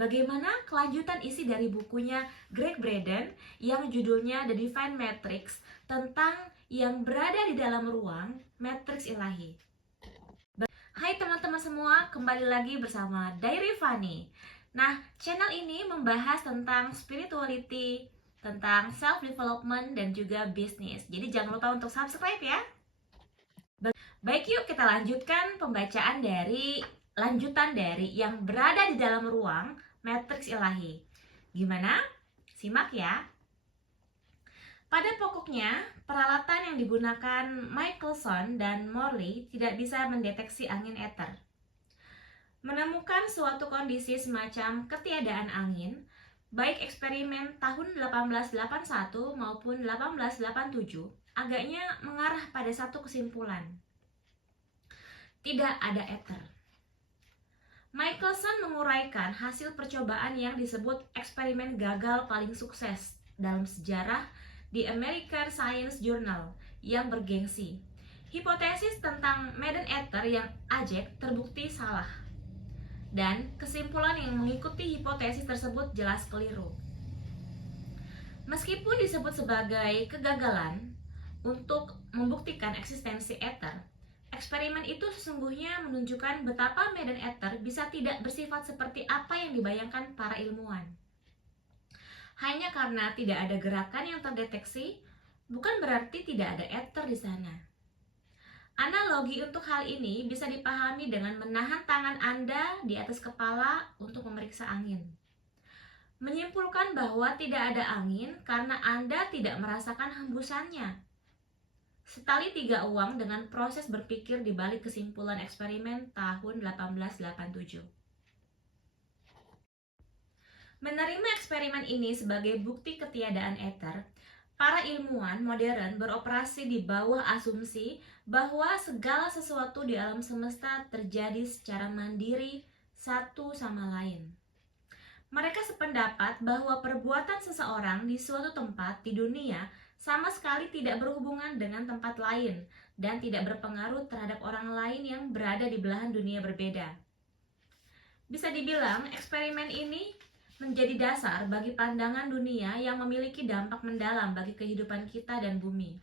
Bagaimana kelanjutan isi dari bukunya Greg Braden yang judulnya The Divine Matrix tentang yang berada di dalam ruang matriks ilahi. Hai teman-teman semua, kembali lagi bersama Diary Fanny. Nah, channel ini membahas tentang spirituality, tentang self-development, dan juga bisnis. Jadi jangan lupa untuk subscribe ya. Baik, yuk kita lanjutkan pembacaan dari lanjutan dari yang berada di dalam ruang matriks ilahi. Gimana? Simak ya. Pada pokoknya, peralatan yang digunakan Michelson dan Morley tidak bisa mendeteksi angin ether. Menemukan suatu kondisi semacam ketiadaan angin, baik eksperimen tahun 1881 maupun 1887, agaknya mengarah pada satu kesimpulan. Tidak ada ether. Michelson menguraikan hasil percobaan yang disebut eksperimen gagal paling sukses dalam sejarah di American Science Journal yang bergengsi. Hipotesis tentang Medan Ether yang ajek terbukti salah, dan kesimpulan yang mengikuti hipotesis tersebut jelas keliru. Meskipun disebut sebagai kegagalan untuk membuktikan eksistensi ether, eksperimen itu sesungguhnya menunjukkan betapa medan ether bisa tidak bersifat seperti apa yang dibayangkan para ilmuwan. Hanya karena tidak ada gerakan yang terdeteksi, bukan berarti tidak ada ether di sana. Analogi untuk hal ini bisa dipahami dengan menahan tangan Anda di atas kepala untuk memeriksa angin. Menyimpulkan bahwa tidak ada angin karena Anda tidak merasakan hembusannya. Setali tiga uang dengan proses berpikir di balik kesimpulan eksperimen tahun 1887. Menerima eksperimen ini sebagai bukti ketiadaan ether, para ilmuwan modern beroperasi di bawah asumsi bahwa segala sesuatu di alam semesta terjadi secara mandiri satu sama lain. Mereka sependapat bahwa perbuatan seseorang di suatu tempat di dunia sama sekali tidak berhubungan dengan tempat lain dan tidak berpengaruh terhadap orang lain yang berada di belahan dunia berbeda. Bisa dibilang eksperimen ini menjadi dasar bagi pandangan dunia yang memiliki dampak mendalam bagi kehidupan kita dan bumi.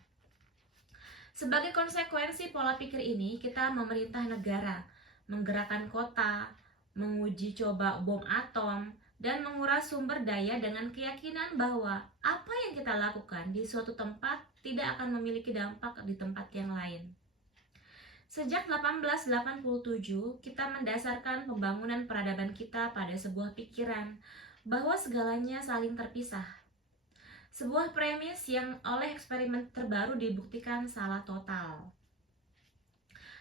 Sebagai konsekuensi pola pikir ini, kita memerintah negara, menggerakkan kota, menguji coba bom atom, dan menguras sumber daya dengan keyakinan bahwa apa yang kita lakukan di suatu tempat tidak akan memiliki dampak di tempat yang lain. Sejak 1887, kita mendasarkan pembangunan peradaban kita pada sebuah pikiran bahwa segalanya saling terpisah. Sebuah premis yang oleh eksperimen terbaru dibuktikan salah total.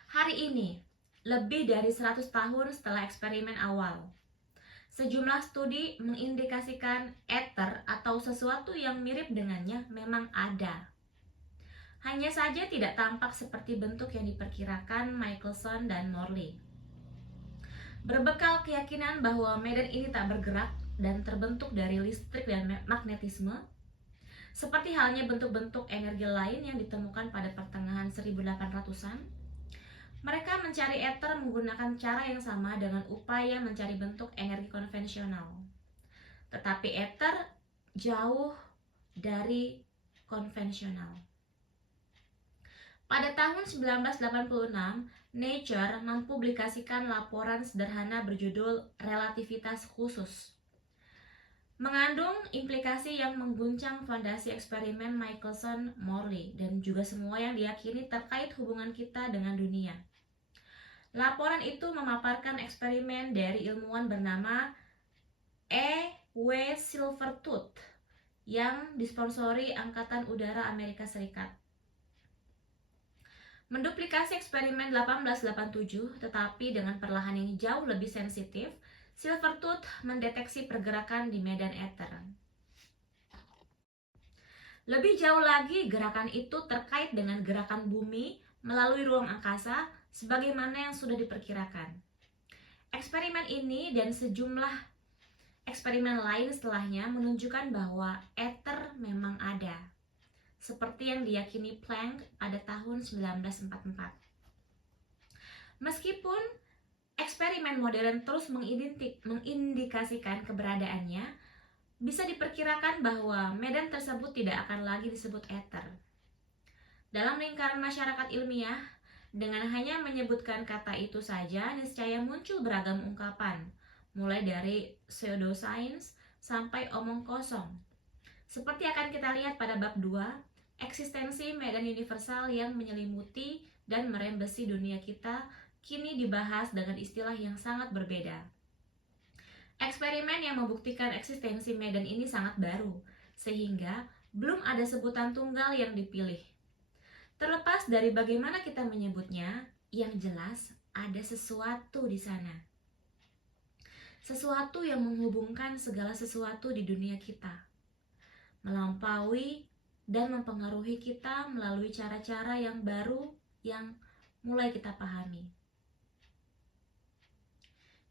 Hari ini, lebih dari 100 tahun setelah eksperimen awal, sejumlah studi mengindikasikan ether atau sesuatu yang mirip dengannya memang ada. Hanya saja tidak tampak seperti bentuk yang diperkirakan Michelson dan Morley. Berbekal keyakinan bahwa medan ini tak bergerak dan terbentuk dari listrik dan magnetisme, seperti halnya bentuk-bentuk energi lain yang ditemukan pada pertengahan 1800-an, mereka mencari ether menggunakan cara yang sama dengan upaya mencari bentuk energi konvensional. Tetapi ether jauh dari konvensional. Pada tahun 1986, Nature mempublikasikan laporan sederhana berjudul Relativitas Khusus. Mengandung implikasi yang mengguncang fondasi eksperimen Michelson-Morley dan juga semua yang diyakini terkait hubungan kita dengan dunia. Laporan itu memaparkan eksperimen dari ilmuwan bernama E. W. Silvertooth yang disponsori Angkatan Udara Amerika Serikat. Menduplikasi eksperimen 1887, tetapi dengan perlahan yang jauh lebih sensitif, Silvertooth mendeteksi pergerakan di medan ether. Lebih jauh lagi, gerakan itu terkait dengan gerakan bumi melalui ruang angkasa sebagaimana yang sudah diperkirakan. Eksperimen ini dan sejumlah eksperimen lain setelahnya menunjukkan bahwa ether memang ada, seperti yang diyakini Planck pada tahun 1944. Meskipun eksperimen modern terus mengindikasikan keberadaannya, bisa diperkirakan bahwa medan tersebut tidak akan lagi disebut ether. Dalam lingkaran masyarakat ilmiah, dengan hanya menyebutkan kata itu saja, niscaya muncul beragam ungkapan, mulai dari pseudoscience sampai omong kosong. Seperti akan kita lihat pada bab 2, eksistensi medan universal yang menyelimuti dan merembesi dunia kita kini dibahas dengan istilah yang sangat berbeda. Eksperimen yang membuktikan eksistensi medan ini sangat baru, sehingga belum ada sebutan tunggal yang dipilih. Terlepas dari bagaimana kita menyebutnya, yang jelas ada sesuatu di sana. Sesuatu yang menghubungkan segala sesuatu di dunia kita, melampaui dan mempengaruhi kita melalui cara-cara yang baru yang mulai kita pahami.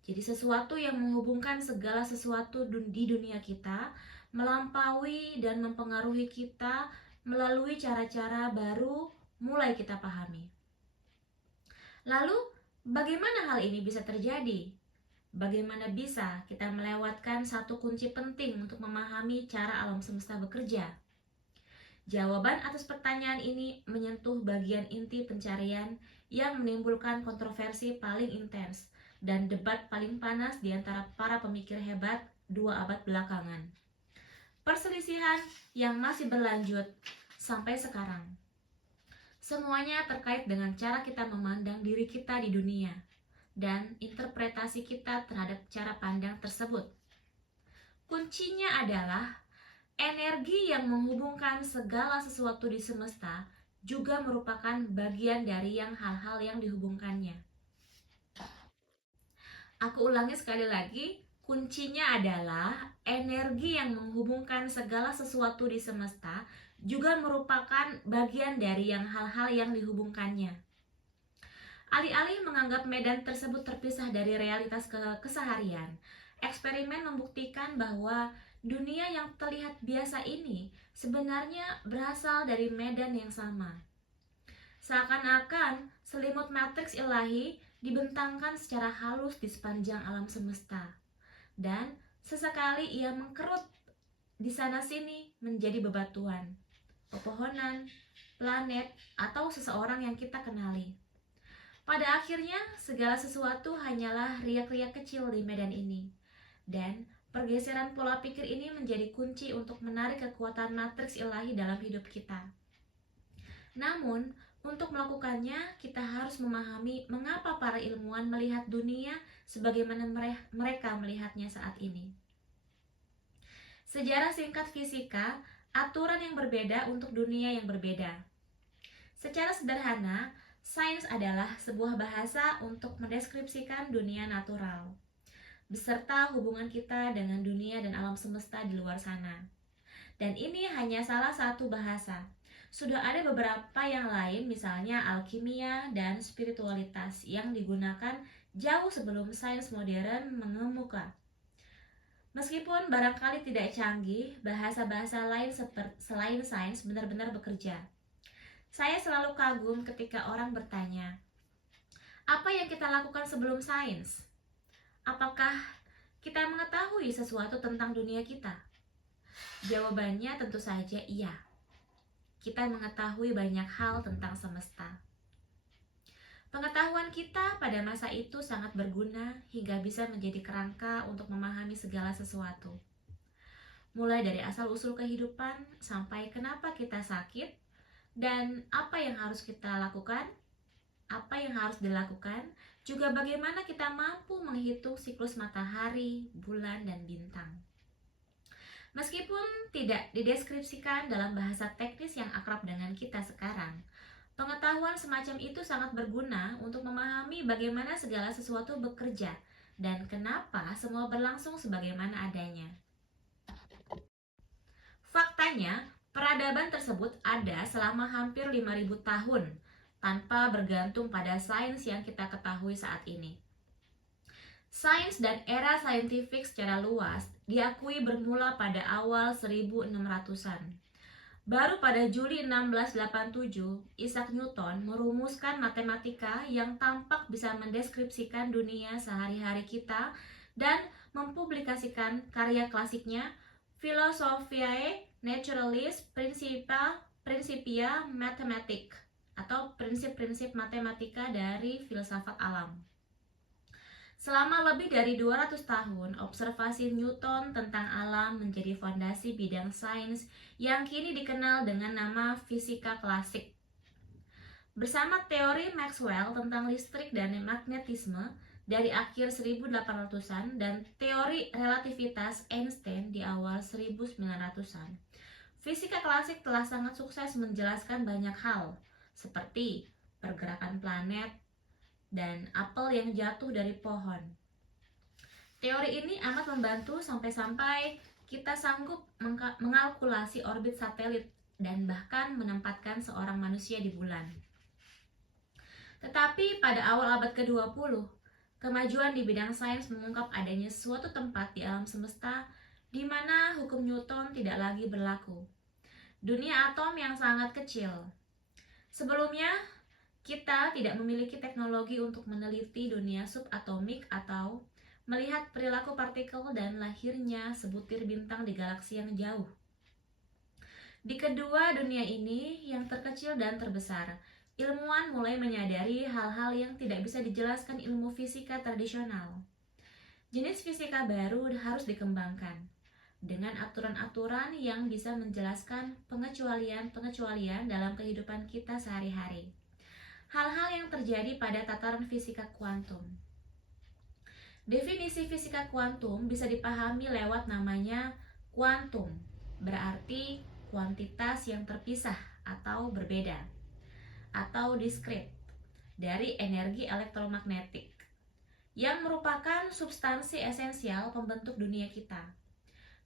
Jadi sesuatu yang menghubungkan segala sesuatu di dunia kita, melampaui dan mempengaruhi kita melalui cara-cara baru mulai kita pahami. Lalu, bagaimana hal ini bisa terjadi? Bagaimana bisa kita melewatkan satu kunci penting untuk memahami cara alam semesta bekerja? Jawaban atas pertanyaan ini menyentuh bagian inti pencarian yang menimbulkan kontroversi paling intens dan debat paling panas di antara para pemikir hebat 2 abad belakangan. Perselisihan yang masih berlanjut sampai sekarang. Semuanya terkait dengan cara kita memandang diri kita di dunia dan interpretasi kita terhadap cara pandang tersebut. Kuncinya adalah energi yang menghubungkan segala sesuatu di semesta juga merupakan bagian dari hal-hal yang dihubungkannya. Aku ulangi sekali lagi, kuncinya adalah energi yang menghubungkan segala sesuatu di semesta juga merupakan bagian dari hal-hal yang dihubungkannya. Alih-alih menganggap medan tersebut terpisah dari realitas keseharian, eksperimen membuktikan bahwa dunia yang terlihat biasa ini sebenarnya berasal dari medan yang sama. Seakan-akan selimut matriks ilahi dibentangkan secara halus di sepanjang alam semesta, dan sesekali ia mengkerut di sana-sini menjadi bebatuan, pepohonan, planet, atau seseorang yang kita kenali. Pada akhirnya, segala sesuatu hanyalah riak-riak kecil di medan ini, dan pergeseran pola pikir ini menjadi kunci untuk menarik kekuatan matriks ilahi dalam hidup kita. Namun, untuk melakukannya, kita harus memahami mengapa para ilmuwan melihat dunia sebagaimana mereka melihatnya saat ini. Sejarah singkat fisika, aturan yang berbeda untuk dunia yang berbeda. Secara sederhana, sains adalah sebuah bahasa untuk mendeskripsikan dunia natural, beserta hubungan kita dengan dunia dan alam semesta di luar sana. Dan ini hanya salah satu bahasa. Sudah ada beberapa yang lain, misalnya alkimia dan spiritualitas yang digunakan jauh sebelum sains modern mengemuka. Meskipun barangkali tidak canggih, bahasa-bahasa lain selain sains benar-benar bekerja. Saya selalu kagum ketika orang bertanya, apa yang kita lakukan sebelum sains? Apakah kita mengetahui sesuatu tentang dunia kita? Jawabannya tentu saja iya. Kita mengetahui banyak hal tentang semesta. Pengetahuan kita pada masa itu sangat berguna hingga bisa menjadi kerangka untuk memahami segala sesuatu. Mulai dari asal-usul kehidupan sampai kenapa kita sakit dan apa yang harus kita lakukan, apa yang harus dilakukan, juga bagaimana kita mampu menghitung siklus matahari, bulan, dan bintang. Meskipun tidak dideskripsikan dalam bahasa teknis yang akrab dengan kita sekarang, pengetahuan semacam itu sangat berguna untuk memahami bagaimana segala sesuatu bekerja dan kenapa semua berlangsung sebagaimana adanya. Faktanya, peradaban tersebut ada selama hampir 5.000 tahun tanpa bergantung pada sains yang kita ketahui saat ini. Sains dan era saintifik secara luas diakui bermula pada awal 1600-an. Baru pada Juli 1687, Isaac Newton merumuskan matematika yang tampak bisa mendeskripsikan dunia sehari-hari kita dan mempublikasikan karya klasiknya Philosophiae Naturalis Principia Mathematica atau prinsip-prinsip matematika dari filsafat alam. Selama lebih dari 200 tahun, observasi Newton tentang alam menjadi fondasi bidang sains yang kini dikenal dengan nama fisika klasik. Bersama teori Maxwell tentang listrik dan magnetisme dari akhir 1800-an dan teori relativitas Einstein di awal 1900-an, fisika klasik telah sangat sukses menjelaskan banyak hal, seperti pergerakan planet, dan apel yang jatuh dari pohon. Teori ini amat membantu sampai-sampai kita sanggup mengalkulasi orbit satelit dan bahkan menempatkan seorang manusia di bulan. Tetapi pada awal abad ke-20, kemajuan di bidang sains mengungkap adanya suatu tempat di alam semesta di mana hukum Newton tidak lagi berlaku. Dunia atom yang sangat kecil. Sebelumnya, kita tidak memiliki teknologi untuk meneliti dunia subatomik atau melihat perilaku partikel dan lahirnya sebutir bintang di galaksi yang jauh. Di kedua dunia ini yang terkecil dan terbesar, ilmuwan mulai menyadari hal-hal yang tidak bisa dijelaskan ilmu fisika tradisional. Jenis fisika baru harus dikembangkan dengan aturan-aturan yang bisa menjelaskan pengecualian-pengecualian dalam kehidupan kita sehari-hari. Hal-hal yang terjadi pada tataran fisika kuantum. Definisi fisika kuantum bisa dipahami lewat namanya kuantum, berarti kuantitas yang terpisah atau berbeda, atau diskrit, dari energi elektromagnetik, yang merupakan substansi esensial pembentuk dunia kita.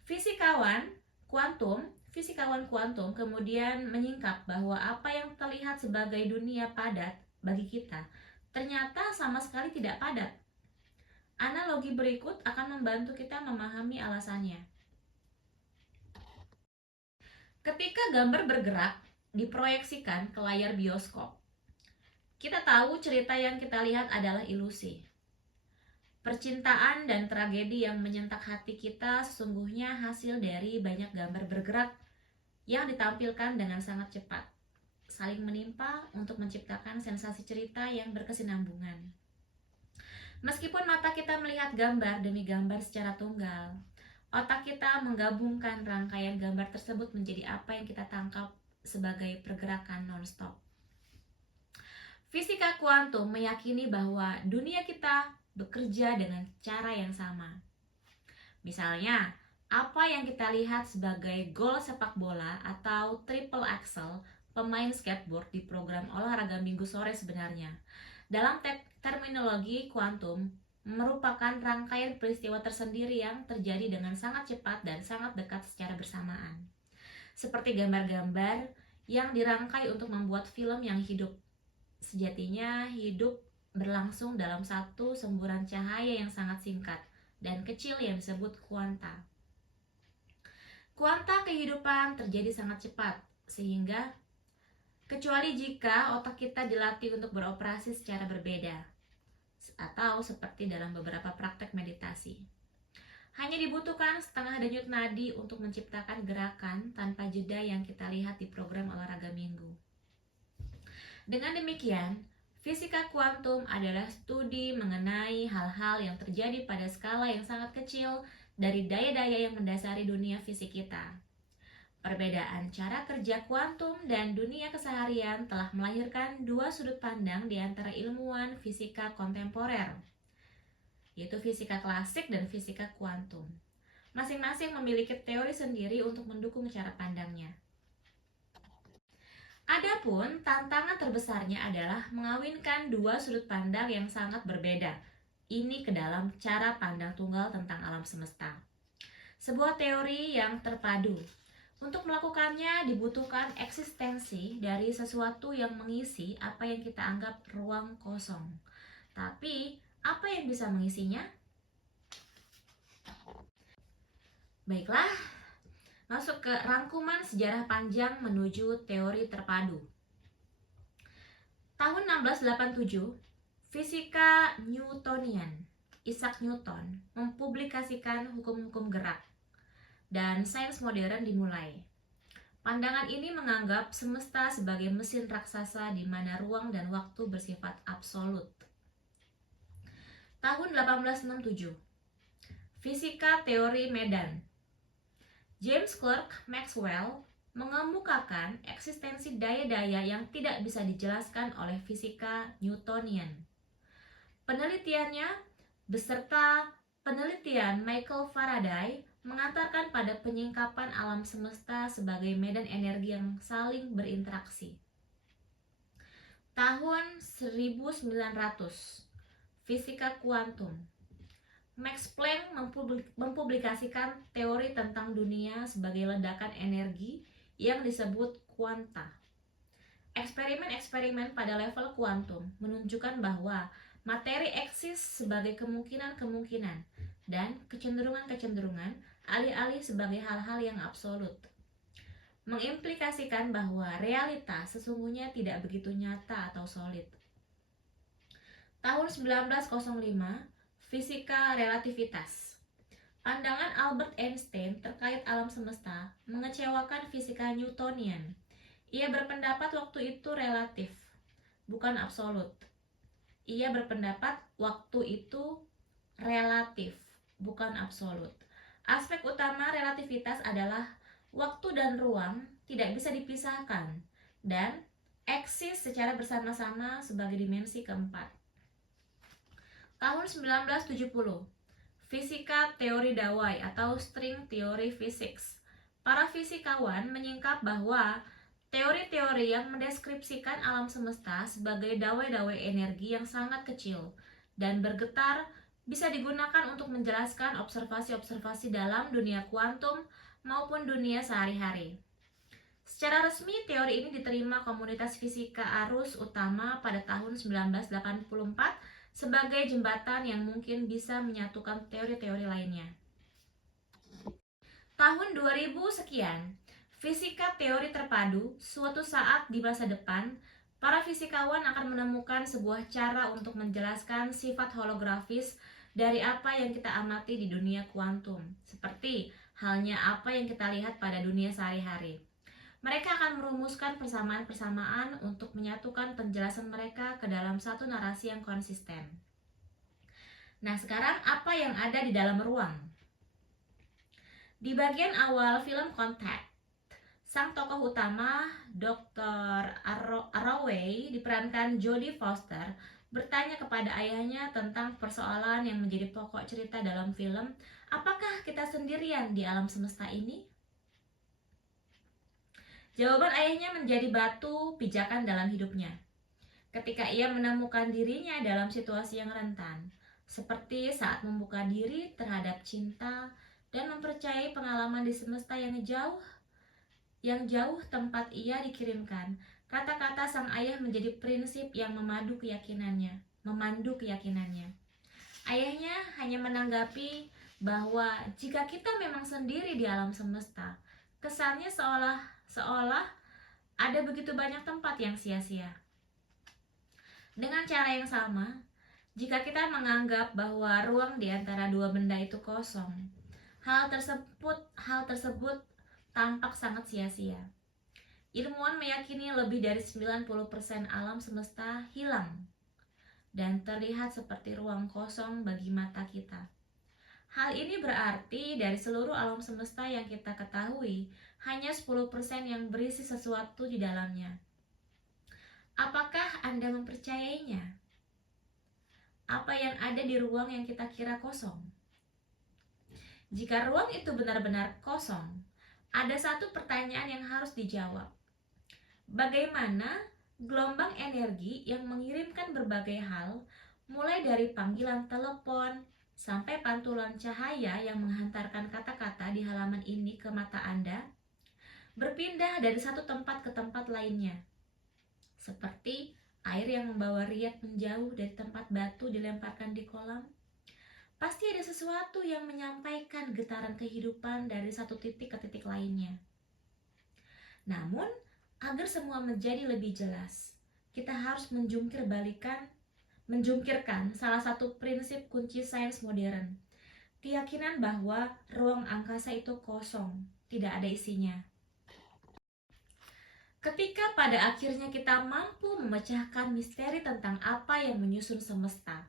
Fisikawan kuantum kemudian menyingkap bahwa apa yang terlihat sebagai dunia padat bagi kita ternyata sama sekali tidak padat. Analogi berikut akan membantu kita memahami alasannya. Ketika gambar bergerak diproyeksikan ke layar bioskop, kita tahu cerita yang kita lihat adalah ilusi. Percintaan dan tragedi yang menyentak hati kita sesungguhnya hasil dari banyak gambar bergerak yang ditampilkan dengan sangat cepat, saling menimpa untuk menciptakan sensasi cerita yang berkesinambungan. Meskipun mata kita melihat gambar demi gambar secara tunggal, otak kita menggabungkan rangkaian gambar tersebut menjadi apa yang kita tangkap sebagai pergerakan non-stop. Fisika kuantum meyakini bahwa dunia kita bekerja dengan cara yang sama. Misalnya, apa yang kita lihat sebagai gol sepak bola atau triple axel pemain skateboard di program olahraga minggu sore sebenarnya, dalam terminologi kuantum, merupakan rangkaian peristiwa tersendiri yang terjadi dengan sangat cepat dan sangat dekat secara bersamaan. Seperti gambar-gambar yang dirangkai untuk membuat film yang hidup. Sejatinya hidup berlangsung dalam satu semburan cahaya yang sangat singkat dan kecil yang disebut kuanta. Kuanta kehidupan terjadi sangat cepat, sehingga kecuali jika otak kita dilatih untuk beroperasi secara berbeda, atau seperti dalam beberapa praktek meditasi. Hanya dibutuhkan setengah denyut nadi untuk menciptakan gerakan tanpa jeda yang kita lihat di program olahraga minggu. Dengan demikian, fisika kuantum adalah studi mengenai hal-hal yang terjadi pada skala yang sangat kecil dari daya-daya yang mendasari dunia fisik kita. Perbedaan cara kerja kuantum dan dunia keseharian telah melahirkan dua sudut pandang di antara ilmuwan fisika kontemporer, yaitu fisika klasik dan fisika kuantum. Masing-masing memiliki teori sendiri untuk mendukung cara pandangnya. Adapun tantangan terbesarnya adalah mengawinkan dua sudut pandang yang sangat berbeda ini ke dalam cara pandang tunggal tentang alam semesta. Sebuah teori yang terpadu. Untuk melakukannya dibutuhkan eksistensi dari sesuatu yang mengisi apa yang kita anggap ruang kosong. Tapi, apa yang bisa mengisinya? Baiklah, Masuk ke rangkuman sejarah panjang menuju teori terpadu. Tahun 1687, fisika Newtonian Isaac Newton mempublikasikan hukum-hukum gerak dan sains modern dimulai. Pandangan ini menganggap semesta sebagai mesin raksasa di mana ruang dan waktu bersifat absolut. Tahun 1867, fisika teori medan. James Clerk Maxwell mengemukakan eksistensi daya-daya yang tidak bisa dijelaskan oleh fisika Newtonian. Penelitiannya beserta penelitian Michael Faraday mengantarkan pada penyingkapan alam semesta sebagai medan energi yang saling berinteraksi. Tahun 1900, fisika kuantum. Max Planck mempublikasikan teori tentang dunia sebagai ledakan energi yang disebut kuanta. Eksperimen-eksperimen pada level kuantum menunjukkan bahwa materi eksis sebagai kemungkinan-kemungkinan dan kecenderungan-kecenderungan alih-alih sebagai hal-hal yang absolut. Mengimplikasikan bahwa realitas sesungguhnya tidak begitu nyata atau solid. Tahun 1905, fisika relativitas. Pandangan Albert Einstein terkait alam semesta mengecewakan fisika Newtonian. Ia berpendapat waktu itu relatif, bukan absolut. Ia berpendapat waktu itu relatif, bukan absolut. Aspek utama relativitas adalah waktu dan ruang tidak bisa dipisahkan dan eksis secara bersama-sama sebagai dimensi keempat. Tahun 1970, fisika teori dawai atau string theory physics. Para fisikawan menyingkap bahwa teori-teori yang mendeskripsikan alam semesta sebagai dawai-dawai energi yang sangat kecil dan bergetar bisa digunakan untuk menjelaskan observasi-observasi dalam dunia kuantum maupun dunia sehari-hari. Secara resmi, teori ini diterima komunitas fisika arus utama pada tahun 1984 sebagai jembatan yang mungkin bisa menyatukan teori-teori lainnya. Tahun 2000 sekian, fisika teori terpadu. Suatu saat di masa depan, para fisikawan akan menemukan sebuah cara untuk menjelaskan sifat holografis dari apa yang kita amati di dunia kuantum, seperti halnya apa yang kita lihat pada dunia sehari-hari. Mereka akan merumuskan persamaan-persamaan untuk menyatukan penjelasan mereka ke dalam satu narasi yang konsisten. Nah, sekarang apa yang ada di dalam ruang? Di bagian awal film Contact, sang tokoh utama, Dr. Arroway, diperankan Jodie Foster, bertanya kepada ayahnya tentang persoalan yang menjadi pokok cerita dalam film, apakah kita sendirian di alam semesta ini? Jawaban ayahnya menjadi batu pijakan dalam hidupnya. Ketika ia menemukan dirinya dalam situasi yang rentan, seperti saat membuka diri terhadap cinta dan mempercayai pengalaman di semesta yang jauh tempat ia dikirimkan, kata-kata sang ayah menjadi prinsip yang memandu keyakinannya. Ayahnya hanya menanggapi bahwa jika kita memang sendiri di alam semesta, kesannya seolah ada begitu banyak tempat yang sia-sia. Dengan cara yang sama, jika kita menganggap bahwa ruang di antara dua benda itu kosong, hal tersebut tampak sangat sia-sia. Ilmuwan meyakini lebih dari 90% alam semesta hilang dan terlihat seperti ruang kosong bagi mata kita. Hal ini berarti dari seluruh alam semesta yang kita ketahui, hanya 10% yang berisi sesuatu di dalamnya. Apakah Anda mempercayainya? Apa yang ada di ruang yang kita kira kosong? Jika ruang itu benar-benar kosong, ada satu pertanyaan yang harus dijawab. Bagaimana gelombang energi yang mengirimkan berbagai hal, mulai dari panggilan telepon sampai pantulan cahaya yang menghantarkan kata-kata di halaman ini ke mata Anda, berpindah dari satu tempat ke tempat lainnya, seperti air yang membawa riak menjauh dari tempat batu dilemparkan di kolam. pasti ada sesuatu yang menyampaikan getaran kehidupan dari satu titik ke titik lainnya. Namun, agar semua menjadi lebih jelas, kita harus menjungkirkan salah satu prinsip kunci sains modern. Keyakinan bahwa ruang angkasa itu kosong, tidak ada isinya. Ketika pada akhirnya kita mampu memecahkan misteri tentang apa yang menyusun semesta,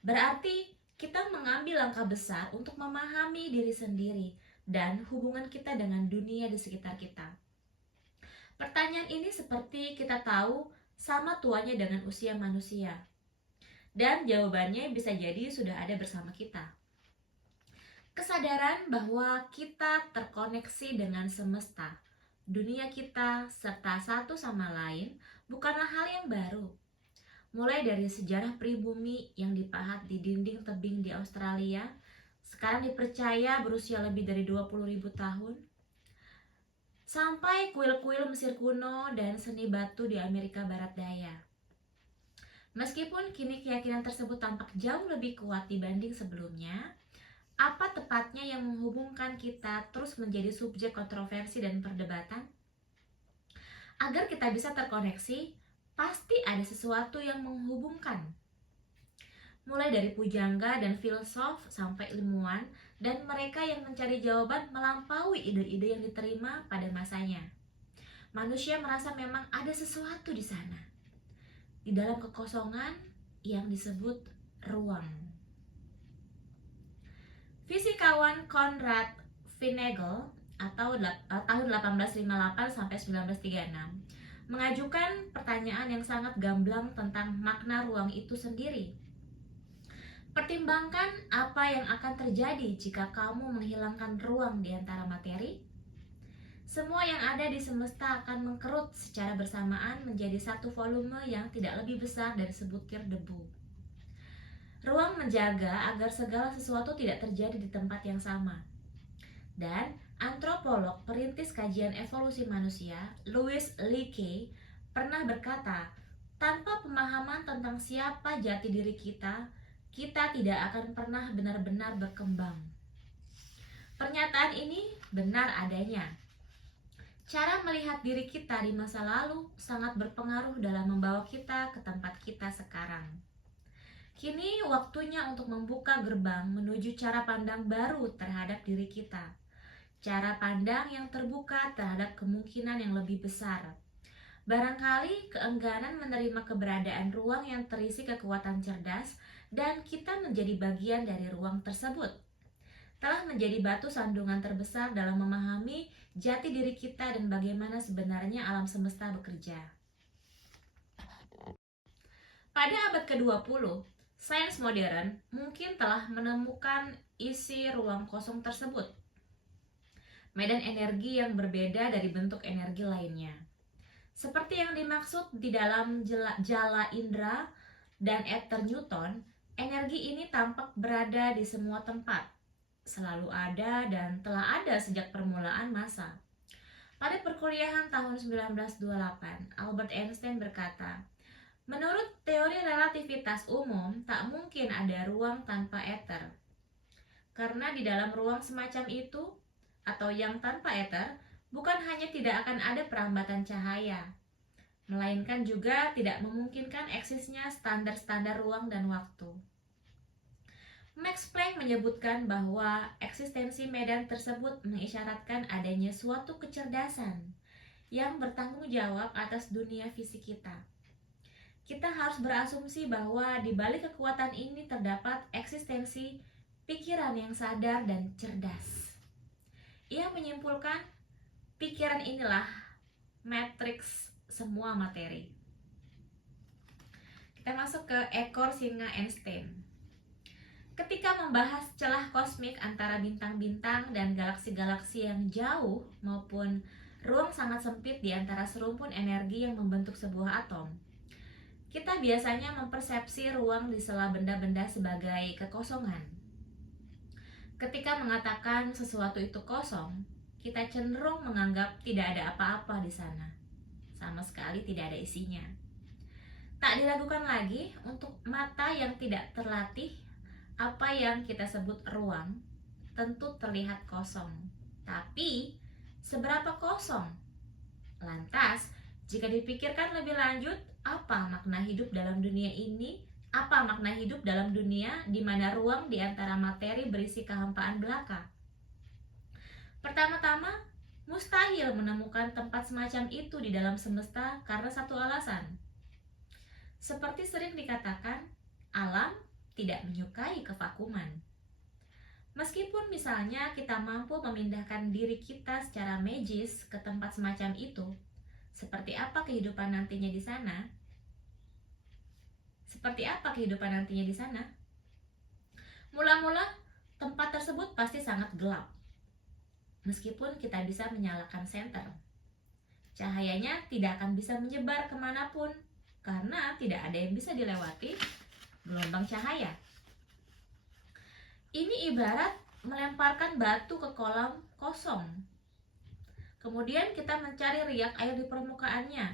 berarti kita mengambil langkah besar untuk memahami diri sendiri dan hubungan kita dengan dunia di sekitar kita. Pertanyaan ini seperti kita tahu sama tuanya dengan usia manusia. Dan jawabannya bisa jadi sudah ada bersama kita. Kesadaran bahwa kita terkoneksi dengan semesta, dunia kita, serta satu sama lain bukanlah hal yang baru. Mulai dari sejarah pribumi yang dipahat di dinding tebing di Australia, sekarang dipercaya berusia lebih dari 20.000 tahun, sampai kuil-kuil Mesir kuno dan seni batu di Amerika Barat Daya. Meskipun kini keyakinan tersebut tampak jauh lebih kuat dibanding sebelumnya, apa tepatnya yang menghubungkan kita terus menjadi subjek kontroversi dan perdebatan? Agar kita bisa terkoneksi, pasti ada sesuatu yang menghubungkan. Mulai dari pujangga dan filsuf sampai ilmuwan dan mereka yang mencari jawaban melampaui ide-ide yang diterima pada masanya. Manusia merasa memang ada sesuatu di sana, di dalam kekosongan yang disebut ruang. Fisikawan Konrad Vogel atau tahun 1858 sampai 1936 mengajukan pertanyaan yang sangat gamblang tentang makna ruang itu sendiri. Pertimbangkan apa yang akan terjadi jika kamu menghilangkan ruang di antara materi. Semua yang ada di semesta akan mengkerut secara bersamaan menjadi satu volume yang tidak lebih besar dari sebutir debu. Ruang menjaga agar segala sesuatu tidak terjadi di tempat yang sama. Dan antropolog perintis kajian evolusi manusia, Louis Leakey, pernah berkata, tanpa pemahaman tentang siapa jati diri kita, kita tidak akan pernah benar-benar berkembang. Pernyataan ini benar adanya. Cara melihat diri kita di masa lalu sangat berpengaruh dalam membawa kita ke tempat kita sekarang. Kini waktunya untuk membuka gerbang menuju cara pandang baru terhadap diri kita. Cara pandang yang terbuka terhadap kemungkinan yang lebih besar. Barangkali keengganan menerima keberadaan ruang yang terisi kekuatan cerdas dan kita menjadi bagian dari ruang tersebut telah menjadi batu sandungan terbesar dalam memahami jati diri kita dan bagaimana sebenarnya alam semesta bekerja. Pada abad ke-20, sains modern mungkin telah menemukan isi ruang kosong tersebut. Medan energi yang berbeda dari bentuk energi lainnya. Seperti yang dimaksud di dalam jala indra dan ether Newton, energi ini tampak berada di semua tempat, selalu ada dan telah ada sejak permulaan masa. Pada perkuliahan tahun 1928, Albert Einstein berkata, menurut teori relativitas umum, tak mungkin ada ruang tanpa ether. Karena di dalam ruang semacam itu, atau yang tanpa ether, bukan hanya tidak akan ada perambatan cahaya, melainkan juga tidak memungkinkan eksisnya standar-standar ruang dan waktu. Max Planck menyebutkan bahwa eksistensi medan tersebut mengisyaratkan adanya suatu kecerdasan yang bertanggung jawab atas dunia fisik kita. Kita harus berasumsi bahwa di balik kekuatan ini terdapat eksistensi pikiran yang sadar dan cerdas. Ia menyimpulkan, pikiran inilah matriks semua materi. Kita masuk ke ekor singa Einstein. Ketika membahas celah kosmik antara bintang-bintang dan galaksi-galaksi yang jauh maupun ruang sangat sempit di antara serumpun energi yang membentuk sebuah atom, kita biasanya mempersepsi ruang di sela benda-benda sebagai kekosongan. Ketika mengatakan sesuatu itu kosong, kita cenderung menganggap tidak ada apa-apa di sana. Sama sekali tidak ada isinya. Tak diragukan lagi untuk mata yang tidak terlatih Apa yang kita sebut ruang tentu terlihat kosong. Tapi, seberapa kosong? Lantas, jika dipikirkan lebih lanjut, apa makna hidup dalam dunia ini? Apa makna hidup dalam dunia di mana ruang di antara materi berisi kehampaan belaka? Pertama-tama, mustahil menemukan tempat semacam itu di dalam semesta karena satu alasan. Seperti sering dikatakan, alam tidak menyukai kevakuman. Meskipun misalnya kita mampu memindahkan diri kita secara magis ke tempat semacam itu, seperti apa kehidupan nantinya di sana? Seperti apa kehidupan nantinya di sana? Mula-mula, tempat tersebut pasti sangat gelap. Meskipun kita bisa menyalakan senter, cahayanya tidak akan bisa menyebar kemanapun karena tidak ada yang bisa dilewati gelombang cahaya. Ini ibarat melemparkan batu ke kolam kosong. Kemudian kita mencari riak air di permukaannya.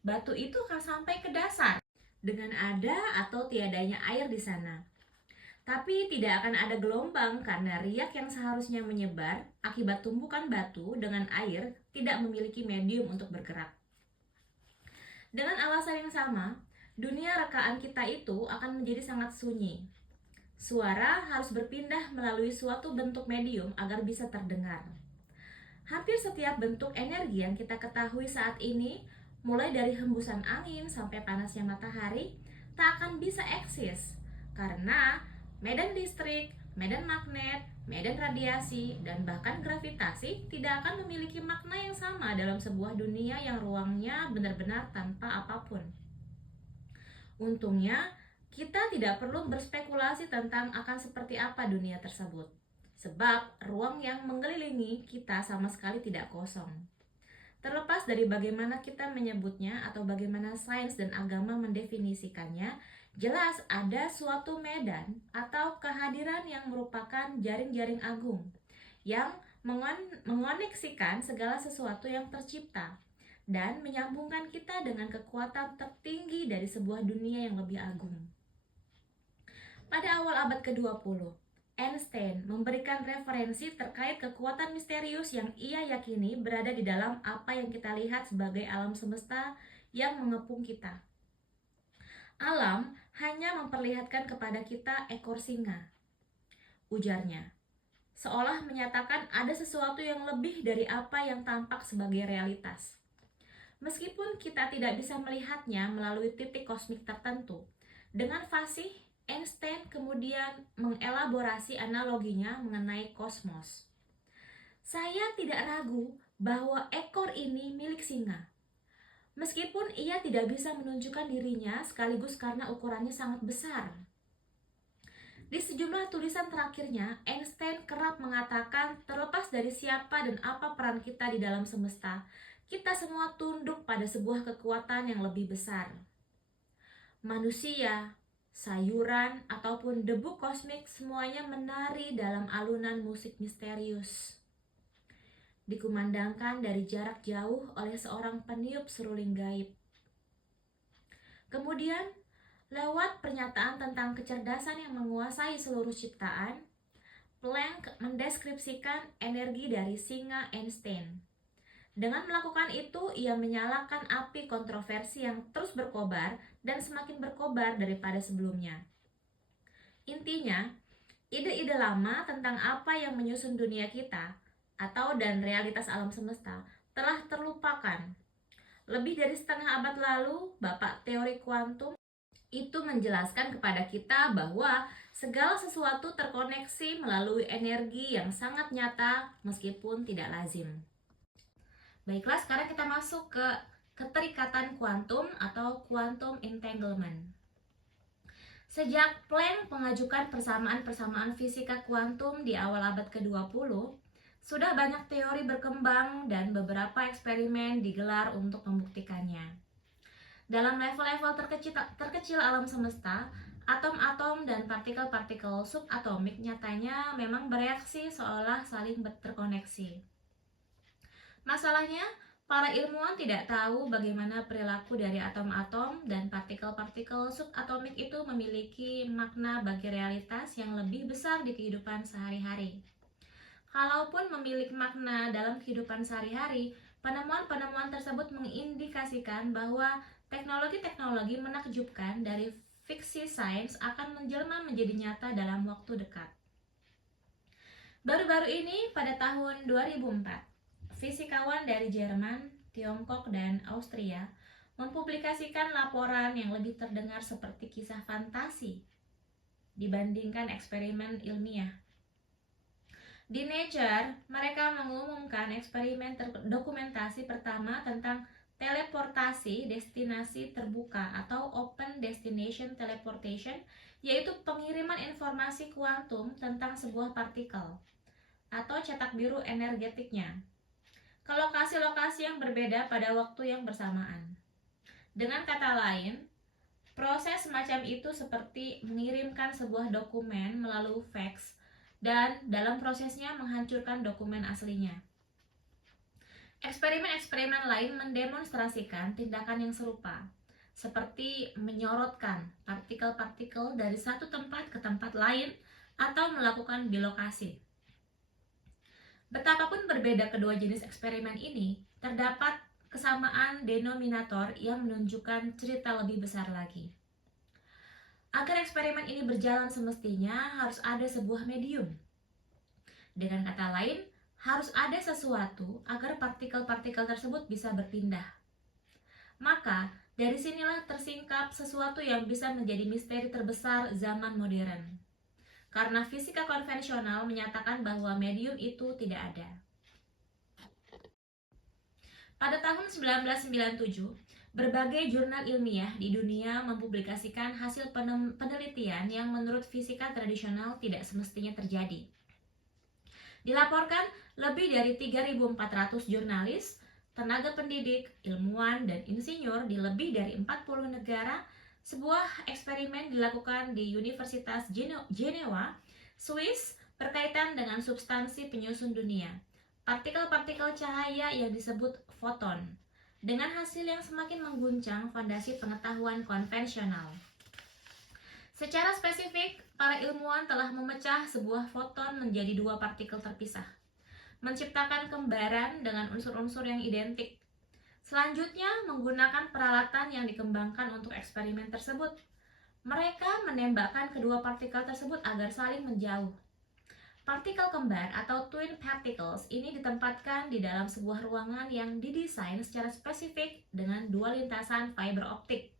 Batu itu akan sampai ke dasar dengan ada atau tiadanya air di sana. Tapi tidak akan ada gelombang karena riak yang seharusnya menyebar akibat tumpukan batu dengan air tidak memiliki medium untuk bergerak. Dengan alasan yang sama, dunia rekaan kita itu akan menjadi sangat sunyi. Suara harus berpindah melalui suatu bentuk medium agar bisa terdengar. Hampir setiap bentuk energi yang kita ketahui saat ini, mulai dari hembusan angin sampai panasnya matahari, tak akan bisa eksis karena medan listrik, medan magnet, medan radiasi, dan bahkan gravitasi tidak akan memiliki makna yang sama dalam sebuah dunia yang ruangnya benar-benar tanpa apapun. Untungnya, kita tidak perlu berspekulasi tentang akan seperti apa dunia tersebut, sebab ruang yang mengelilingi kita sama sekali tidak kosong. Terlepas dari bagaimana kita menyebutnya atau bagaimana sains dan agama mendefinisikannya, jelas ada suatu medan atau kehadiran yang merupakan jaring-jaring agung yang mengoneksikan segala sesuatu yang tercipta dan menyambungkan kita dengan kekuatan tertinggi dari sebuah dunia yang lebih agung. Pada awal abad ke-20, Einstein memberikan referensi terkait kekuatan misterius yang ia yakini berada di dalam apa yang kita lihat sebagai alam semesta yang mengepung kita. Alam hanya memperlihatkan kepada kita ekor singa, ujarnya, seolah menyatakan ada sesuatu yang lebih dari apa yang tampak sebagai realitas. Meskipun kita tidak bisa melihatnya melalui titik kosmik tertentu, dengan fasih Einstein kemudian mengelaborasi analoginya mengenai kosmos. Saya tidak ragu bahwa ekor ini milik singa. Meskipun ia tidak bisa menunjukkan dirinya sekaligus karena ukurannya sangat besar. Di sejumlah tulisan terakhirnya, Einstein kerap mengatakan terlepas dari siapa dan apa peran kita di dalam semesta, kita semua tunduk pada sebuah kekuatan yang lebih besar. Manusia, sayuran, ataupun debu kosmik semuanya menari dalam alunan musik misterius. Dikumandangkan dari jarak jauh oleh seorang peniup seruling gaib. Kemudian, lewat pernyataan tentang kecerdasan yang menguasai seluruh ciptaan, Planck mendeskripsikan energi dari singa Einstein. Dengan melakukan itu, ia menyalakan api kontroversi yang terus berkobar dan semakin berkobar daripada sebelumnya. Intinya, ide-ide lama tentang apa yang menyusun dunia kita dan realitas alam semesta telah terlupakan. Lebih dari setengah abad lalu, Bapak teori kuantum itu menjelaskan kepada kita bahwa segala sesuatu terkoneksi melalui energi yang sangat nyata meskipun tidak lazim. Baiklah, sekarang kita masuk ke keterikatan kuantum atau quantum entanglement. Sejak Planck mengajukan persamaan-persamaan fisika kuantum di awal abad ke-20, sudah banyak teori berkembang dan beberapa eksperimen digelar untuk membuktikannya. Dalam level-level terkecil alam semesta, atom-atom dan partikel-partikel subatomik nyatanya memang bereaksi seolah saling terkoneksi. Masalahnya, Para ilmuwan tidak tahu bagaimana perilaku dari atom-atom dan partikel-partikel subatomik itu memiliki makna bagi realitas yang lebih besar di kehidupan sehari-hari. Kalaupun memiliki makna dalam kehidupan sehari-hari, penemuan-penemuan tersebut mengindikasikan bahwa teknologi-teknologi menakjubkan dari fiksi sains akan menjelma menjadi nyata dalam waktu dekat. Baru-baru ini, pada tahun 2004, fisikawan dari Jerman, Tiongkok, dan Austria mempublikasikan laporan yang lebih terdengar seperti kisah fantasi dibandingkan eksperimen ilmiah. Di Nature, mereka mengumumkan eksperimen dokumentasi pertama tentang teleportasi destinasi terbuka atau Open Destination Teleportation, yaitu pengiriman informasi kuantum tentang sebuah partikel atau cetak biru energetiknya ke lokasi-lokasi yang berbeda pada waktu yang bersamaan. Dengan kata lain, proses semacam itu seperti mengirimkan sebuah dokumen melalui fax dan dalam prosesnya menghancurkan dokumen aslinya. Eksperimen-eksperimen lain mendemonstrasikan tindakan yang serupa, seperti menyorotkan partikel-partikel dari satu tempat ke tempat lain atau melakukan bilokasi. Betapapun berbeda kedua jenis eksperimen ini, terdapat kesamaan denominator yang menunjukkan cerita lebih besar lagi. Agar eksperimen ini berjalan semestinya harus ada sebuah medium. Dengan kata lain, harus ada sesuatu agar partikel-partikel tersebut bisa berpindah. Maka, dari sinilah tersingkap sesuatu yang bisa menjadi misteri terbesar zaman modern. Karena fisika konvensional menyatakan bahwa medium itu tidak ada. Pada tahun 1997, berbagai jurnal ilmiah di dunia mempublikasikan hasil penelitian yang menurut fisika tradisional tidak semestinya terjadi. Dilaporkan lebih dari 3.400 jurnalis, tenaga pendidik, ilmuwan, dan insinyur di lebih dari 40 negara. Sebuah eksperimen dilakukan di Universitas Jenewa, Swiss, berkaitan dengan substansi penyusun dunia, partikel-partikel cahaya yang disebut foton, dengan hasil yang semakin mengguncang fondasi pengetahuan konvensional. Secara spesifik, para ilmuwan telah memecah sebuah foton menjadi dua partikel terpisah, menciptakan kembaran dengan unsur-unsur yang identik. Selanjutnya, menggunakan peralatan yang dikembangkan untuk eksperimen tersebut, mereka menembakkan kedua partikel tersebut agar saling menjauh. Partikel kembar atau twin particles ini ditempatkan di dalam sebuah ruangan yang didesain secara spesifik dengan dua lintasan fiber optik,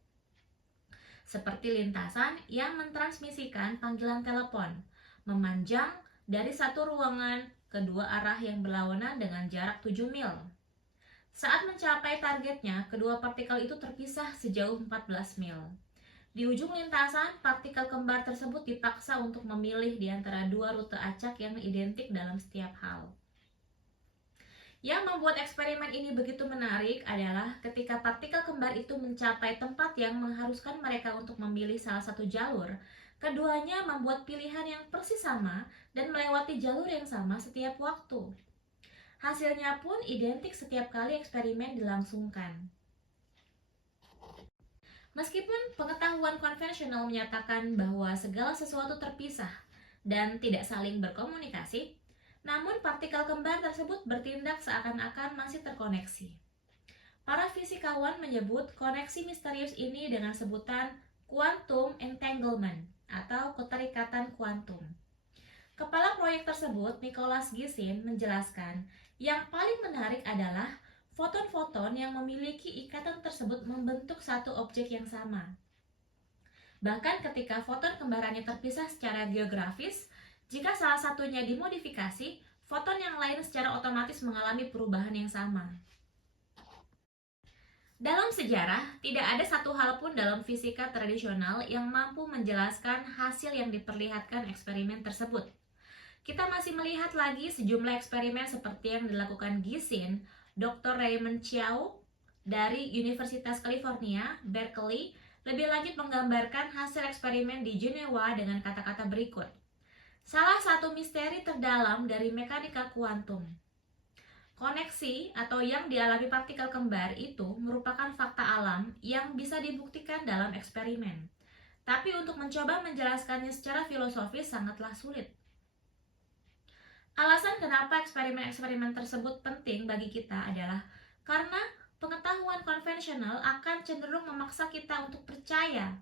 seperti lintasan yang mentransmisikan panggilan telepon, memanjang dari satu ruangan ke dua arah yang berlawanan dengan jarak 7 mil. Saat mencapai targetnya, kedua partikel itu terpisah sejauh 14 mil. Di ujung lintasan, partikel kembar tersebut dipaksa untuk memilih di antara dua rute acak yang identik dalam setiap hal. Yang membuat eksperimen ini begitu menarik adalah ketika partikel kembar itu mencapai tempat yang mengharuskan mereka untuk memilih salah satu jalur, keduanya membuat pilihan yang persis sama dan melewati jalur yang sama setiap waktu. Hasilnya pun identik setiap kali eksperimen dilangsungkan. Meskipun pengetahuan konvensional menyatakan bahwa segala sesuatu terpisah dan tidak saling berkomunikasi, namun partikel kembar tersebut bertindak seakan-akan masih terkoneksi. Para fisikawan menyebut koneksi misterius ini dengan sebutan quantum entanglement atau keterikatan kuantum. Kepala proyek tersebut, Nicholas Gisin, menjelaskan yang paling menarik adalah foton-foton yang memiliki ikatan tersebut membentuk satu objek yang sama. Bahkan ketika foton kembarannya terpisah secara geografis, jika salah satunya dimodifikasi, foton yang lain secara otomatis mengalami perubahan yang sama. Dalam sejarah, tidak ada satu hal pun dalam fisika tradisional yang mampu menjelaskan hasil yang diperlihatkan eksperimen tersebut. Kita masih melihat lagi sejumlah eksperimen seperti yang dilakukan Gisin, Dr. Raymond Chiao dari Universitas California, Berkeley, lebih lanjut menggambarkan hasil eksperimen di Jenewa dengan kata-kata berikut. Salah satu misteri terdalam dari mekanika kuantum. Koneksi atau yang dialami partikel kembar itu merupakan fakta alam yang bisa dibuktikan dalam eksperimen. Tapi untuk mencoba menjelaskannya secara filosofis sangatlah sulit. Alasan kenapa eksperimen-eksperimen tersebut penting bagi kita adalah karena pengetahuan konvensional akan cenderung memaksa kita untuk percaya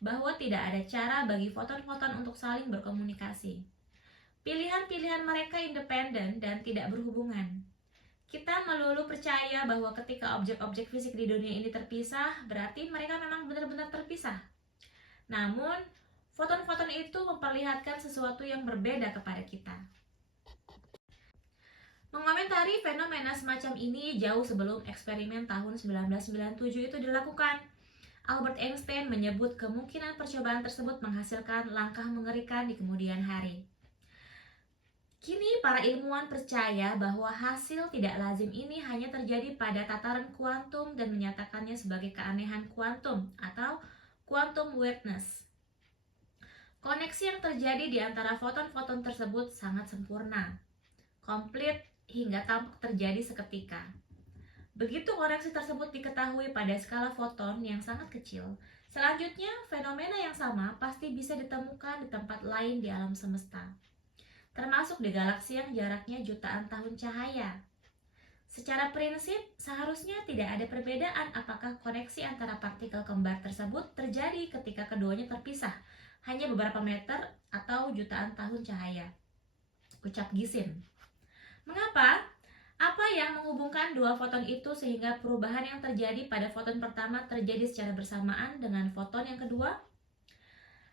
bahwa tidak ada cara bagi foton-foton untuk saling berkomunikasi. Pilihan-pilihan mereka independen dan tidak berhubungan. Kita melulu percaya bahwa ketika objek-objek fisik di dunia ini terpisah, berarti mereka memang benar-benar terpisah. Namun, foton-foton itu memperlihatkan sesuatu yang berbeda kepada kita. Mengomentari fenomena semacam ini jauh sebelum eksperimen tahun 1997 itu dilakukan. Albert Einstein menyebut kemungkinan percobaan tersebut menghasilkan langkah mengerikan di kemudian hari. Kini para ilmuwan percaya bahwa hasil tidak lazim ini hanya terjadi pada tataran kuantum dan menyatakannya sebagai keanehan kuantum atau quantum weirdness. Koneksi yang terjadi di antara foton-foton tersebut sangat sempurna, komplit hingga tampak terjadi seketika. Begitu koneksi tersebut diketahui pada skala foton yang sangat kecil, selanjutnya fenomena yang sama pasti bisa ditemukan di tempat lain di alam semesta, termasuk di galaksi yang jaraknya jutaan tahun cahaya. Secara prinsip, seharusnya tidak ada perbedaan apakah koneksi antara partikel kembar tersebut terjadi ketika keduanya terpisah, hanya beberapa meter atau jutaan tahun cahaya. Ucap Gisin. Mengapa? Apa yang menghubungkan dua foton itu sehingga perubahan yang terjadi pada foton pertama terjadi secara bersamaan dengan foton yang kedua?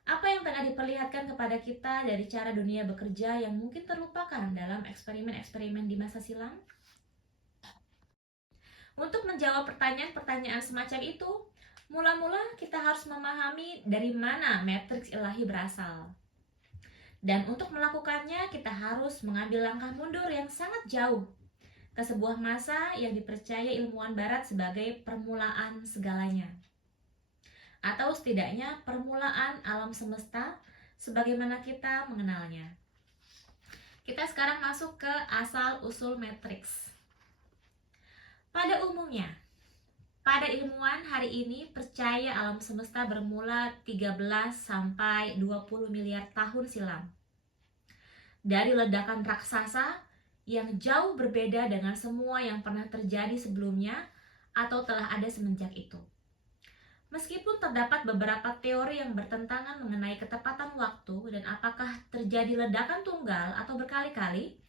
Apa yang tengah diperlihatkan kepada kita dari cara dunia bekerja yang mungkin terlupakan dalam eksperimen-eksperimen di masa silam? Untuk menjawab pertanyaan-pertanyaan semacam itu, mula-mula kita harus memahami dari mana matriks ilahi berasal. Dan untuk melakukannya, kita harus mengambil langkah mundur yang sangat jauh ke sebuah masa yang dipercaya ilmuwan barat sebagai permulaan segalanya, atau setidaknya permulaan alam semesta sebagaimana kita mengenalnya. Kita sekarang masuk ke asal-usul matriks. Pada umumnya, pada ilmuwan hari ini percaya alam semesta bermula 13 sampai 20 miliar tahun silam. Dari ledakan raksasa yang jauh berbeda dengan semua yang pernah terjadi sebelumnya atau telah ada semenjak itu. Meskipun terdapat beberapa teori yang bertentangan mengenai ketepatan waktu dan apakah terjadi ledakan tunggal atau berkali-kali,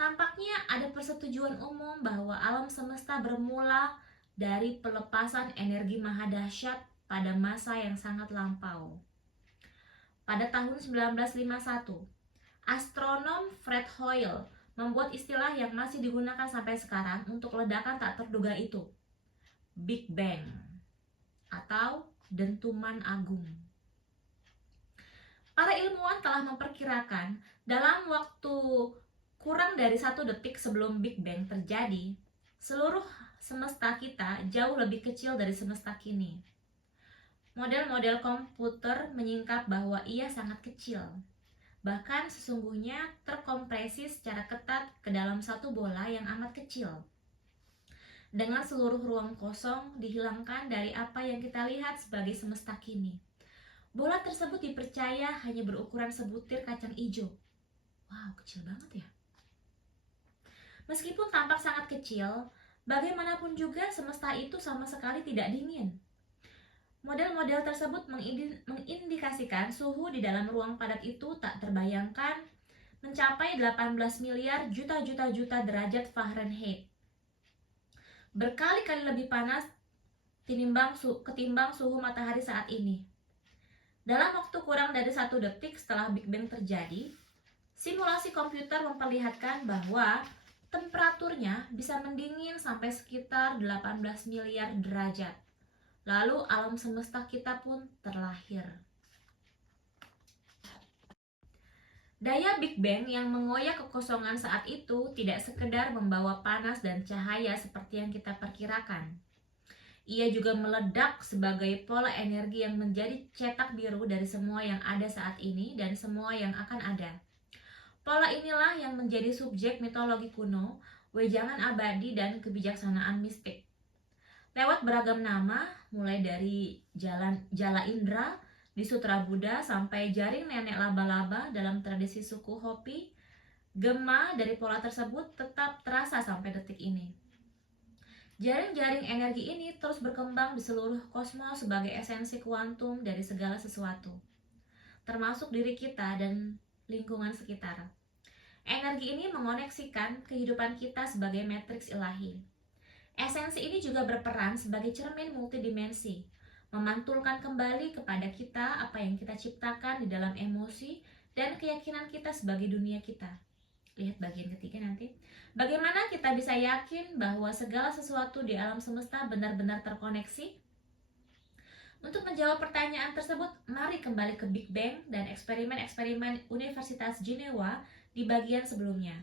tampaknya ada persetujuan umum bahwa alam semesta bermula dari pelepasan energi maha dahsyat pada masa yang sangat lampau. Pada tahun 1951, astronom Fred Hoyle membuat istilah yang masih digunakan sampai sekarang untuk ledakan tak terduga itu, Big Bang atau dentuman agung. Para ilmuwan telah memperkirakan dalam waktu kurang dari 1 detik sebelum Big Bang terjadi, seluruh semesta kita jauh lebih kecil dari semesta kini. Model-model komputer menyingkap bahwa ia sangat kecil, bahkan sesungguhnya terkompresi secara ketat ke dalam satu bola yang amat kecil. Dengan seluruh ruang kosong dihilangkan dari apa yang kita lihat sebagai semesta kini. Bola tersebut dipercaya hanya berukuran sebutir kacang hijau. Wow, kecil banget ya. Meskipun tampak sangat kecil, bagaimanapun juga semesta itu sama sekali tidak dingin. Model-model tersebut mengindikasikan suhu di dalam ruang padat itu tak terbayangkan mencapai 18 miliar juta derajat Fahrenheit. Berkali-kali lebih panas ketimbang suhu matahari saat ini. Dalam waktu kurang dari 1 detik setelah Big Bang terjadi, simulasi komputer memperlihatkan bahwa temperaturnya bisa mendingin sampai sekitar 18 miliar derajat. Lalu alam semesta kita pun terlahir. Daya Big Bang yang mengoyak kekosongan saat itu tidak sekedar membawa panas dan cahaya seperti yang kita perkirakan. Ia juga meledak sebagai pola energi yang menjadi cetak biru dari semua yang ada saat ini dan semua yang akan ada. Pola inilah yang menjadi subjek mitologi kuno wejangan abadi, dan kebijaksanaan mistik. Lewat beragam nama, mulai dari Jala Indra di Sutra Buddha sampai jaring nenek laba-laba dalam tradisi suku Hopi, gema dari pola tersebut tetap terasa sampai detik ini. Jaring-jaring energi ini terus berkembang di seluruh kosmos sebagai esensi kuantum dari segala sesuatu, termasuk diri kita dan lingkungan sekitar. Energi ini mengoneksikan kehidupan kita sebagai matriks ilahi. Esensi ini juga berperan sebagai cermin multidimensi, memantulkan kembali kepada kita apa yang kita ciptakan di dalam emosi dan keyakinan kita sebagai dunia kita. Lihat bagian ketiga nanti. Bagaimana kita bisa yakin bahwa segala sesuatu di alam semesta benar-benar terkoneksi? Untuk menjawab pertanyaan tersebut, mari kembali ke Big Bang dan eksperimen-eksperimen Universitas Jenewa di bagian sebelumnya.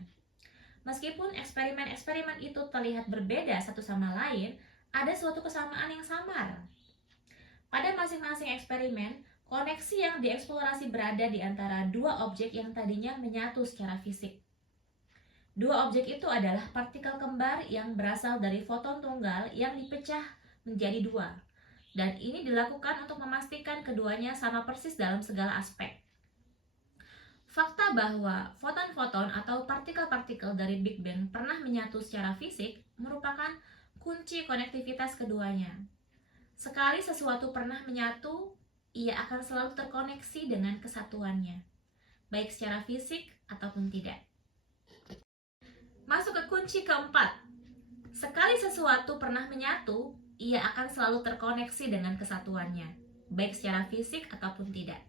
Meskipun eksperimen-eksperimen itu terlihat berbeda satu sama lain, ada suatu kesamaan yang samar. Pada masing-masing eksperimen, koneksi yang dieksplorasi berada di antara dua objek yang tadinya menyatu secara fisik. Dua objek itu adalah partikel kembar yang berasal dari foton tunggal yang dipecah menjadi dua. Dan ini dilakukan untuk memastikan keduanya sama persis dalam segala aspek. Fakta bahwa foton-foton atau partikel-partikel dari Big Bang pernah menyatu secara fisik merupakan kunci konektivitas keduanya. Sekali sesuatu pernah menyatu, ia akan selalu terkoneksi dengan kesatuannya, baik secara fisik ataupun tidak. Masuk ke kunci keempat. Sekali sesuatu pernah menyatu, ia akan selalu terkoneksi dengan kesatuannya, baik secara fisik ataupun tidak.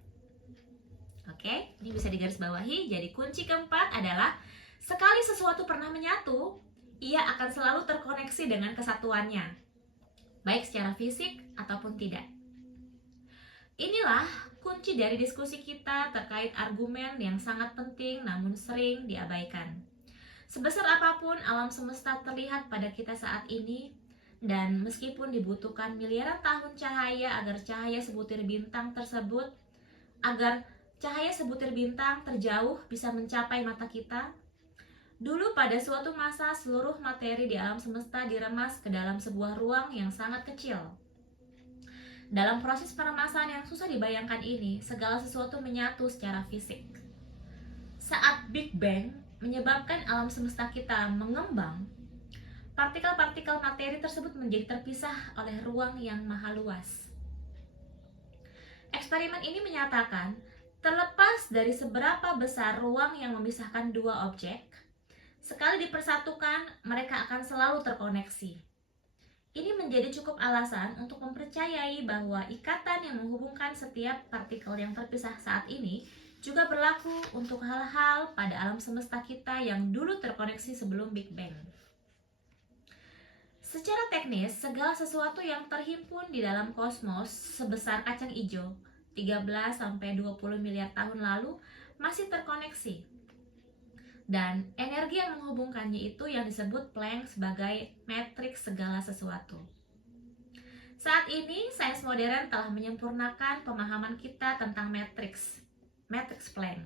Oke, ini bisa digarisbawahi. Jadi kunci keempat adalah sekali sesuatu pernah menyatu, ia akan selalu terkoneksi dengan kesatuannya, baik secara fisik ataupun tidak. Inilah kunci dari diskusi kita terkait argumen yang sangat penting namun sering diabaikan. Sebesar apapun alam semesta terlihat pada kita saat ini, dan meskipun dibutuhkan miliaran tahun cahaya agar cahaya sebutir bintang terjauh bisa mencapai mata kita, dulu pada suatu masa seluruh materi di alam semesta diremas ke dalam sebuah ruang yang sangat kecil. Dalam proses peremasan yang susah dibayangkan ini, segala sesuatu menyatu secara fisik. Saat Big Bang menyebabkan alam semesta kita mengembang, partikel-partikel materi tersebut menjadi terpisah oleh ruang yang maha luas. Eksperimen ini menyatakan, terlepas dari seberapa besar ruang yang memisahkan dua objek, sekali dipersatukan, mereka akan selalu terkoneksi. Ini menjadi cukup alasan untuk mempercayai bahwa ikatan yang menghubungkan setiap partikel yang terpisah saat ini juga berlaku untuk hal-hal pada alam semesta kita yang dulu terkoneksi sebelum Big Bang. Secara teknis, segala sesuatu yang terhimpun di dalam kosmos sebesar kacang hijau 13-20 miliar tahun lalu masih terkoneksi. Dan energi yang menghubungkannya itu yang disebut Planck sebagai matriks segala sesuatu. Saat ini, sains modern telah menyempurnakan pemahaman kita tentang matriks Planck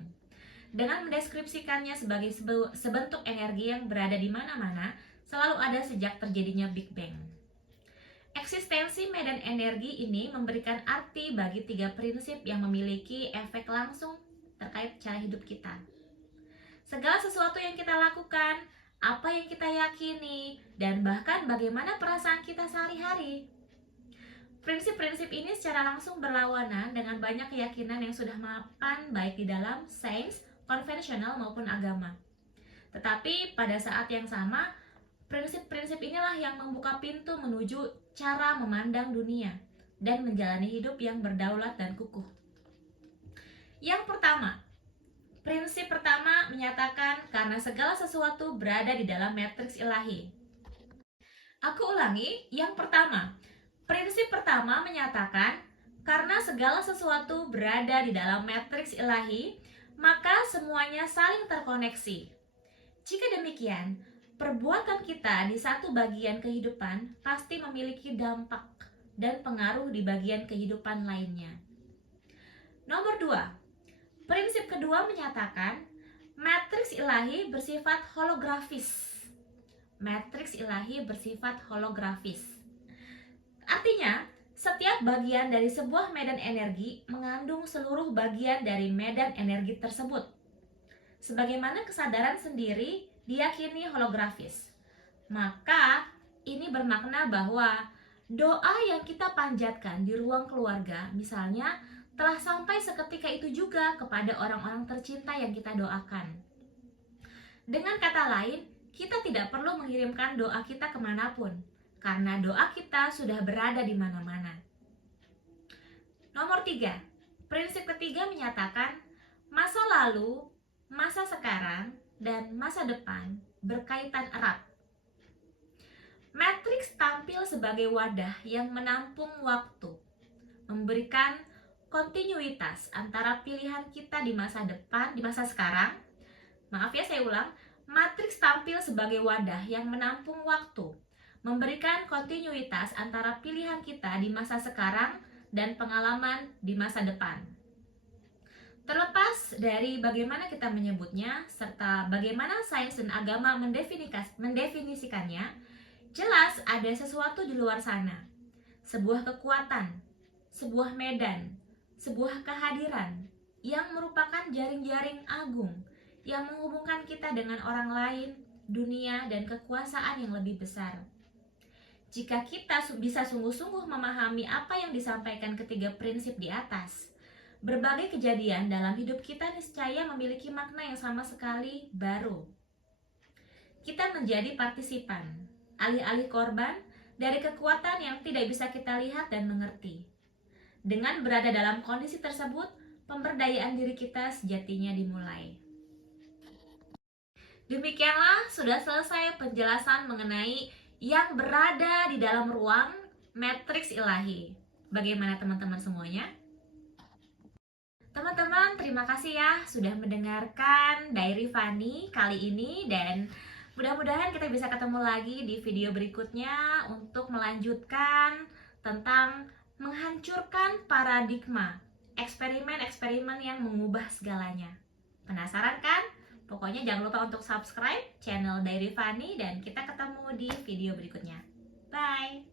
dengan mendeskripsikannya sebagai sebentuk energi yang berada di mana-mana, selalu ada sejak terjadinya Big Bang. Eksistensi medan energi ini memberikan arti bagi tiga prinsip yang memiliki efek langsung terkait cara hidup kita. Segala sesuatu yang kita lakukan, apa yang kita yakini, dan bahkan bagaimana perasaan kita sehari-hari. Prinsip-prinsip ini secara langsung berlawanan dengan banyak keyakinan yang sudah mapan baik di dalam sains, konvensional maupun agama. Tetapi pada saat yang sama, prinsip-prinsip inilah yang membuka pintu menuju cara memandang dunia dan menjalani hidup yang berdaulat dan kukuh. Yang pertama, prinsip pertama menyatakan karena segala sesuatu berada di dalam matriks ilahi. Aku ulangi, yang pertama, prinsip pertama menyatakan karena segala sesuatu berada di dalam matriks ilahi, maka semuanya saling terkoneksi. Jika demikian, perbuatan kita di satu bagian kehidupan pasti memiliki dampak dan pengaruh di bagian kehidupan lainnya. Nomor 2, prinsip kedua menyatakan matriks ilahi bersifat holografis. matriks ilahi bersifat holografis. Artinya, setiap bagian dari sebuah medan energi mengandung seluruh bagian dari medan energi tersebut. Sebagaimana kesadaran sendiri diyakini holografis. Maka, ini bermakna bahwa doa yang kita panjatkan di ruang keluarga, misalnya, telah sampai seketika itu juga kepada orang-orang tercinta yang kita doakan. Dengan kata lain, kita tidak perlu mengirimkan doa kita kemanapun, karena doa kita sudah berada di mana-mana. Nomor 3, prinsip ketiga menyatakan masa lalu, masa sekarang, dan masa depan berkaitan erat. Matriks tampil sebagai wadah yang menampung waktu, memberikan kontinuitas antara pilihan kita di masa depan, di masa sekarang. Maaf ya, saya ulang. Matriks tampil sebagai wadah yang menampung waktu, memberikan kontinuitas antara pilihan kita di masa sekarang dan pengalaman di masa depan. Terlepas dari bagaimana kita menyebutnya, serta bagaimana sains dan agama mendefinisikannya, jelas ada sesuatu di luar sana. Sebuah kekuatan, sebuah medan, sebuah kehadiran yang merupakan jaring-jaring agung yang menghubungkan kita dengan orang lain, dunia, dan kekuasaan yang lebih besar. Jika kita bisa sungguh-sungguh memahami apa yang disampaikan ketiga prinsip di atas, berbagai kejadian dalam hidup kita niscaya memiliki makna yang sama sekali baru. Kita menjadi partisipan, alih-alih korban dari kekuatan yang tidak bisa kita lihat dan mengerti. Dengan berada dalam kondisi tersebut, pemberdayaan diri kita sejatinya dimulai. Demikianlah sudah selesai penjelasan mengenai yang berada di dalam ruang matriks ilahi. Bagaimana teman-teman semuanya? Teman-teman, terima kasih ya sudah mendengarkan Diary Fanny kali ini, dan mudah-mudahan kita bisa ketemu lagi di video berikutnya untuk melanjutkan tentang menghancurkan paradigma, eksperimen-eksperimen yang mengubah segalanya. Penasaran kan? Pokoknya jangan lupa untuk subscribe channel Diary Fanny dan kita ketemu di video berikutnya. Bye!